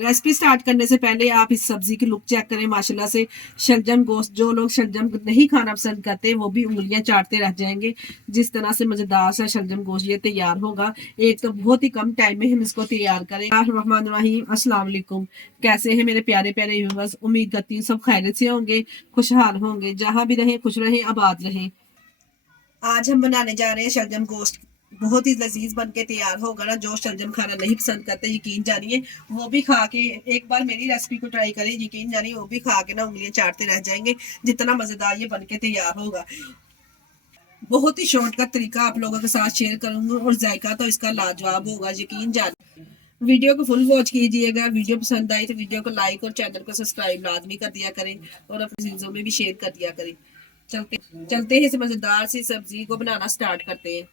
Recipe start करने से पहले आप इस सब्जी की लुक चेक करें माशाल्लाह से। शलजम गोश्त, जो लोग शलजम नहीं खाना पसंद करते वो भी उंगलियां चाटते रह जाएंगे। जिस तरह से मजेदार सा शलजम गोश्त ये तैयार होगा, एक तो बहुत ही कम टाइम में हम इसको तैयार करें। रहमान रहीम, अस्सलाम वालेकुम। कैसे हैं मेरे प्यारे प्यारे व्यूअर्स? उम्मीद करती हूँ सब खैरियत से होंगे, खुशहाल होंगे, जहां भी रहें खुश रहें, आबाद रहें। आज हम बनाने जा रहे हैं शलजम गोश्त। बहुत ही लजीज बन के तैयार होगा ना। जो शलजम खाना नहीं पसंद करते, यकीन जानिए वो भी खा के एक बार मेरी रेसिपी को ट्राई करें, यकीन जानिए वो भी खा के ना उंगलियां चाटते रह जाएंगे, जितना मजेदार ये बन के तैयार होगा। बहुत ही शॉर्टकट तरीका आप लोगों के साथ शेयर करूंगी और जायका तो इसका लाजवाब होगा, यकीन जानिए। वीडियो को फुल वॉच कीजिएगा। वीडियो पसंद आई तो वीडियो को लाइक और चैनल को सब्सक्राइब लाजमी कर दिया करें और अपने चीजों में भी शेयर कर दिया करें। चलते चलते हैं इस मजेदार सी सब्जी को बनाना स्टार्ट करते हैं।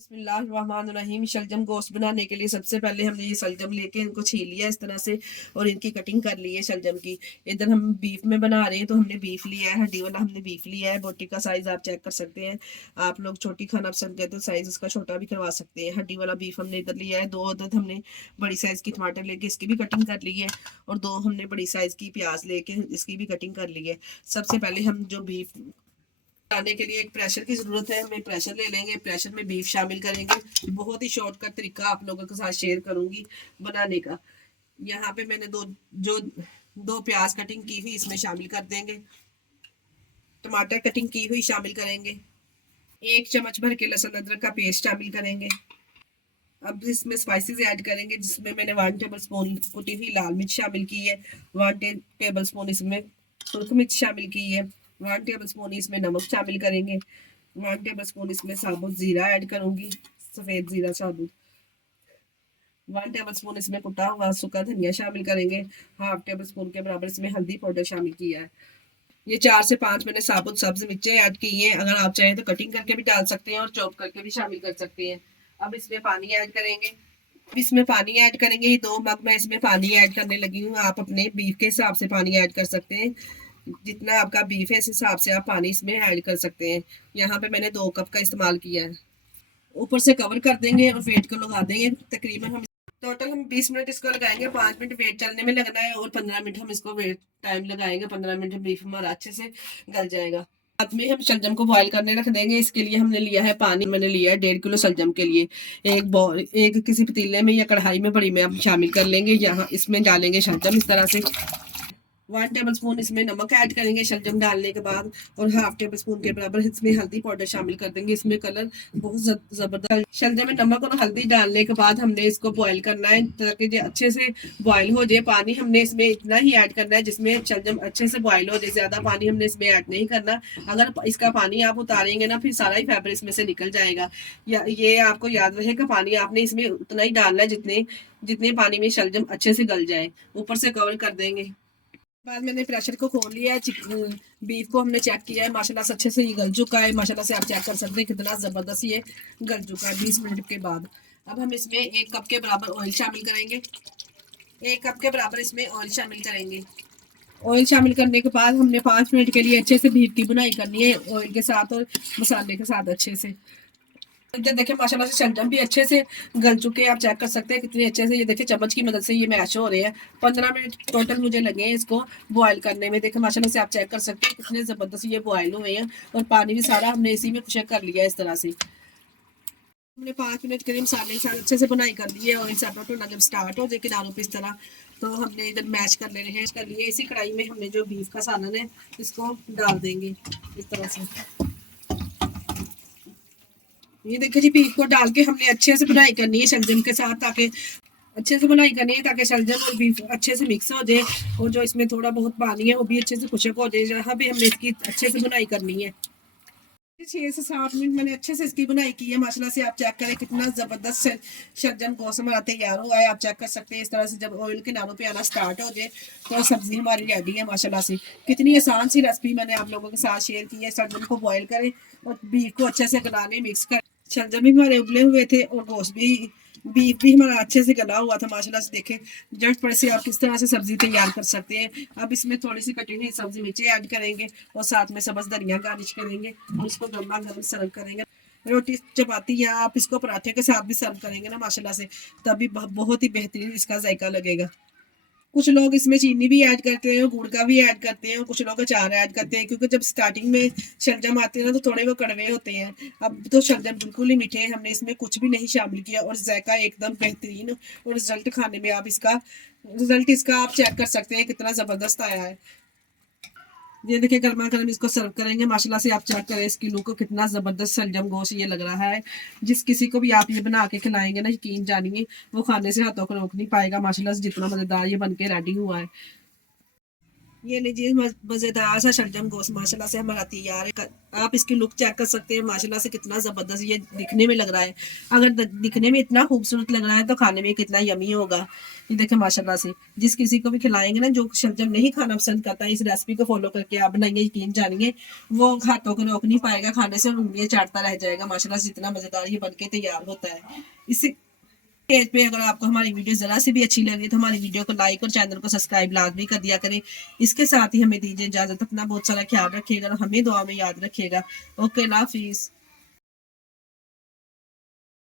बिस्मिल्लाहिर्रहमानिर्रहीम। शलजम गोश्त बनाने के लिए सबसे पहले हमने ये शलजम लेके इनको छील लिया इस तरह से और इनकी कटिंग कर ली है शलजम की। इधर हम बीफ में बना रहे हैं तो हमने बीफ लिया है, हड्डी वाला हमने बीफ लिया है। बोटी का साइज आप चेक कर सकते हैं। आप लोग छोटी खाना पसंद करते तो साइज उसका छोटा भी करवा सकते हैं। हड्डी वाला बीफ हमने इधर लिया है। दो अदद हमने बड़ी साइज की टमाटर लेके इसकी भी कटिंग कर ली है और दो हमने बड़ी साइज की प्याज लेके इसकी भी कटिंग कर ली है। सबसे पहले हम जो बीफ बनाने के लिए एक प्रेशर की जरूरत है। हमें प्रेशर ले लेंगे, प्रेशर में बीफ शामिल करेंगे। बहुत ही शॉर्टकट तरीका आप लोगों के साथ शेयर करूंगी बनाने का। यहाँ पे मैंने दो प्याज कटिंग की हुई इसमें शामिल कर देंगे। टमाटर कटिंग की हुई शामिल करेंगे। एक चम्मच भर के लहसुन अदरक का पेस्ट शामिल करेंगे। अब इसमें स्पाइसेस ऐड करेंगे, जिसमें मैंने 1 टेबल स्पून कुटी हुई लाल मिर्च शामिल की है। 1 टेबल स्पून इसमें सुरख मिर्च शामिल की है। 1 टेबल स्पून इसमें नमक शामिल करेंगे। 1 टेबल स्पून इसमें साबुत जीरा ऐड करूंगी, सफेद जीरा साबुत। 1 टेबल स्पून इसमें कुटा हुआ सूखा धनिया शामिल करेंगे। 1/2 टेबल स्पून के बराबर इसमें हल्दी पाउडर शामिल किया है। ये 4 से 5 मैंने साबुत सब्ज मिर्चें ऐड की हैं। अगर आप चाहें तो कटिंग करके भी डाल सकते हैं और चॉप करके भी शामिल कर सकते हैं। अब इसमें पानी ऐड करेंगे। इसमें पानी ऐड करेंगे। ये 2 मग मैं इसमें पानी ऐड करने लगी हूँ। आप अपने बीफ के हिसाब से पानी ऐड कर सकते हैं। जितना आपका बीफ है इस हिसाब से आप पानी इसमें ऐड कर सकते हैं। यहाँ पे मैंने 2 कप का इस्तेमाल किया है। ऊपर से कवर कर देंगे और वेट को लगा देंगे। तकरीबन हम टोटल 20 मिनट इसको लगाएंगे। 5 मिनट वेट चलने में लगना है और 15 मिनट हम इसको वेट टाइम लगाएंगे। 15 मिनट बीफ हमारा अच्छे से गल जाएगा। बाद में हम शलजम को बॉईल करने रख देंगे। इसके लिए हमने लिया है पानी, मैंने लिया है 1.5 किलो शलजम के लिए। एक किसी पतीले में या कढ़ाई में बड़ी में हम शामिल कर लेंगे। यहाँ इसमें डालेंगे शलजम इस तरह से। 1 टेबल स्पून इसमें नमक ऐड करेंगे शलजम डालने के बाद और 1/2 टेबल स्पून के बराबर इसमें हल्दी पाउडर शामिल कर देंगे। इसमें कलर बहुत जबरदस्त। शलजम में नमक और हल्दी डालने के बाद हमने इसको बॉईल करना है ताकि जो अच्छे से बॉईल हो जाए। पानी हमने इसमें इतना ही ऐड करना है जिसमें शलजम अच्छे से बॉईल हो जाए। ज्यादा पानी हमने इसमें ऐड नहीं करना। अगर इसका पानी आप उतारेंगे ना, फिर सारा ही फैब्रिक इसमें से निकल जाएगा। या ये आपको याद रहेगा, पानी आपने इसमें उतना ही डालना है जितने जितने पानी में शलजम अच्छे से गल जाए। ऊपर से कवर कर देंगे। बाद मैंने प्रेशर को खोल लिया है। बीफ को हमने चेक किया है, माशाल्लाह से अच्छे से ये गल चुका है। माशाल्लाह से आप चेक कर सकते हैं कितना ज़बरदस्त ये गल चुका है 20 मिनट के बाद। अब हम इसमें 1 कप के बराबर ऑयल शामिल करेंगे। 1 कप के बराबर इसमें ऑयल शामिल करेंगे। ऑयल शामिल करने के बाद हमने 5 मिनट के लिए अच्छे से बीफ की बुनाई करनी है ऑयल के साथ और मसाले के साथ अच्छे से। जब देखें माशाल्लाह से शलजम भी अच्छे से गल चुके हैं। आप चेक कर सकते हैं कितने अच्छे से, ये देखिए चम्मच की मदद से ये मैश हो रहे हैं। 15 मिनट टोटल मुझे लगे हैं इसको बॉईल करने में। देखिए माशाल्लाह से आप चेक कर सकते हैं कितने ज़बरदस्त ये बॉईल हुए हैं और पानी भी सारा हमने इसी में खुशक कर लिया है इस तरह से। हमने 5 मिनट के लिए मसाले के साथ अच्छे से बुनाई कर ली है और इन सब टोना जब स्टार्ट हो जाए किनारों पे इस तरह, तो हमने इधर मैश कर लेने हैं। कर लिए इसी कढ़ाई में हमने जो बीफ का सालन है इसको डाल देंगे इस तरह से। ये देखिए जी, बीफ को डाल के हमने अच्छे से बुनाई करनी है शलजम के साथ, ताकि अच्छे से बुनाई करनी है ताकि शलजम और बीफ अच्छे से मिक्स हो जाए और जो इसमें थोड़ा बहुत पानी है वो भी अच्छे से खुशक हो जाए। यहाँ भी हमने इसकी अच्छे से बुनाई करनी है। 6 से 7 मिनट मैंने अच्छे से इसकी बुनाई की है। माशाल्लाह से आप चेक करें कितना ज़बरदस्त शलजम गोश्त हमारा तैयार हुआ है। आप चेक कर सकते हैं इस तरह से जब ऑयल किनारों पे आना स्टार्ट हो जाए तो सब्जी हमारी रेडी है। माशाल्लाह से कितनी आसान सी रेसिपी मैंने आप लोगों के साथ शेयर की है। शलजम को बॉयल करें और बीफ को अच्छे से गला लें, मिक्स करें। शलजम भी हमारे उबले हुए थे और गोश्त भी, बीफ भी हमारा अच्छे से गला हुआ था। माशाल्लाह से देखें झटपट से आप किस तरह से सब्जी तैयार कर सकते हैं। अब इसमें थोड़ी सी कटी हुई सब्जी मिर्ची ऐड करेंगे और साथ में सब्ज धनिया गार्निश करेंगे और इसको गर्मा गर्म सर्व करेंगे। रोटी चपाती या आप इसको पराठे के साथ भी सर्व करेंगे ना माशाल्लाह से, तभी बहुत ही बेहतरीन इसका जायका लगेगा। कुछ लोग इसमें चीनी भी ऐड करते हैं, गुड़ का भी ऐड करते हैं, और कुछ लोग अचार ऐड करते हैं, क्योंकि जब स्टार्टिंग में शलजम आते हैं ना तो थोड़े वो कड़वे होते हैं। अब तो शलजम बिल्कुल ही मीठे हैं, हमने इसमें कुछ भी नहीं शामिल किया और जायका एकदम बेहतरीन, और रिजल्ट खाने में आप इसका रिजल्ट इसका आप चेक कर सकते हैं कितना ज़बरदस्त आया है। ये देखिए गर्मा गर्म इसको सर्व करेंगे, माशाल्लाह से आप चेक करें इसकी लुक कितना ज़बरदस्त शलजम गोश्त ये लग रहा है। जिस किसी को भी आप ये बना के खिलाएंगे ना, यकीन जानिए वो खाने से हाथों को रोक नहीं पाएगा। माशाल्लाह से जितना मज़ेदार ये बन के रेडी हुआ है। ये लीजिए मज़ेदार सा शलजम गोश्त माशाल्लाह से हमारा तैयार है। आप इसकी लुक चेक कर सकते हैं, माशाल्लाह से कितना ज़बरदस्त ये दिखने में लग रहा है। अगर दिखने में इतना खूबसूरत लग रहा है तो खाने में कितना यमी होगा। ये देखें माशाल्लाह से जिस किसी को भी खिलाएंगे ना, जो शलजम नहीं खाना पसंद करता है, इस रेसिपी को फॉलो करके आप बनाइए, यकीन जानिए वो हाथों को रोक नहीं पाएगा खाने से और उंगलियां चाटता रह जाएगा। माशाल्लाह से इतना मज़ेदार ये बन के तैयार होता है। इसी पेज पे अगर आपको हमारी वीडियो ज़रा सी भी अच्छी लगी तो हमारी वीडियो को लाइक और चैनल को सब्सक्राइब लाजमी कर दिया करें। इसके साथ ही हमें दीजिए इजाज़त। अपना बहुत सारा ख्याल रखिएगा और हमें दुआ में याद रखिएगा। ओके, अल्लाह हाफिज़।